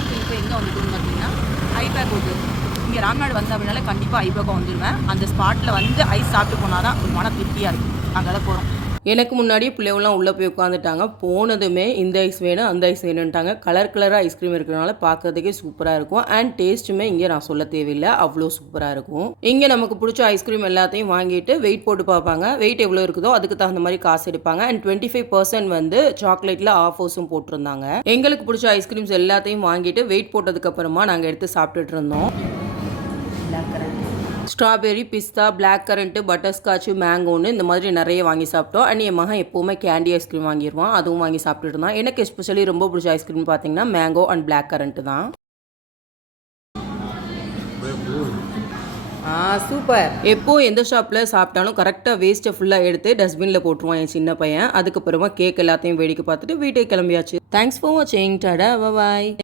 நாங்கள் இப்போ எங்கே வந்துட்டோம்னு பார்த்தீங்கன்னா ஐபேக் ஹோட்டல். இங்கே ராம்நாடு வந்த அப்படின்னாலே கண்டிப்பாக ஐபேக்காக வந்துடுவேன். அந்த ஸ்பாட்டில் வந்து ஐஸ் சாப்பிட்டு போனால் தான் ஒரு மன திருப்தியாக இருக்கும். அங்கே தான் போகிறோம். எனக்கு முன்னாடியே பிள்ளைவெல்லாம் உள்ளே போய் உட்காந்துட்டாங்க. போனதுமே இந்த ஐஸ் வேணும் அந்த ஐஸ் வேணும்ட்டாங்க. கலர் கலராக ஐஸ்கிரீம் இருக்கிறனால பார்க்கறதுக்கே சூப்பராக இருக்கும். அண்ட் டேஸ்ட்டுமே இங்கே நான் சொல்ல தேவையில்லை, அவ்வளோ சூப்பராக இருக்கும். இங்கே நமக்கு பிடிச்ச ஐஸ்கிரீம் எல்லாத்தையும் வாங்கிட்டு வெயிட் போட்டு பார்ப்பாங்க. வெயிட் எவ்வளோ இருக்குதோ அதுக்கு தகுந்த மாதிரி காசு எடுப்பாங்க. அண்ட் 25% வந்து சாக்லேட்டில் ஆஃபர்ஸும் போட்டிருந்தாங்க. எங்களுக்கு பிடிச்ச ஐஸ்கிரீம்ஸ் எல்லாத்தையும் வாங்கிட்டு வெயிட் போட்டதுக்கப்புறமா நாங்கள் எடுத்து சாப்பிட்டுட்டு இருந்தோம். ஸ்ட்ராபெரி, பிஸ்தா, பிளாக் கரண்ட்டு, பட்டர்ஸ்காட்சு, மேங்கோன்னு இந்த மாதிரி நிறைய வாங்கி சாப்பிட்டோம். அண்ட் என் மகன் எப்போவுமே கேண்டி ஐஸ்கிரீம் வாங்கிடுவான், அதுவும் வாங்கி சாப்பிட்டுட்டு இருந்தான். எனக்கு எஸ்பெஷலி ரொம்ப பிடிச்ச ஐஸ்கிரீம் பார்த்தீங்கன்னா மேங்கோ அண்ட் பிளாக் கரண்ட்டு தான். சூப்பர். எப்போ எந்த ஷாப்பில் சாப்பிட்டாலும் கரெக்டாக வேஸ்ட்டை ஃபுல்லாக எடுத்து டஸ்ட்பினில் போட்டுருவான் என் சின்ன பையன். அதுக்கப்புறமா கேக் எல்லாத்தையும் வேடிக்கை பார்த்துட்டு வீட்டுக்கு கிளம்பியாச்சு. தேங்க்ஸ் ஃபார் வாட்சிங். டாடா, பாய்.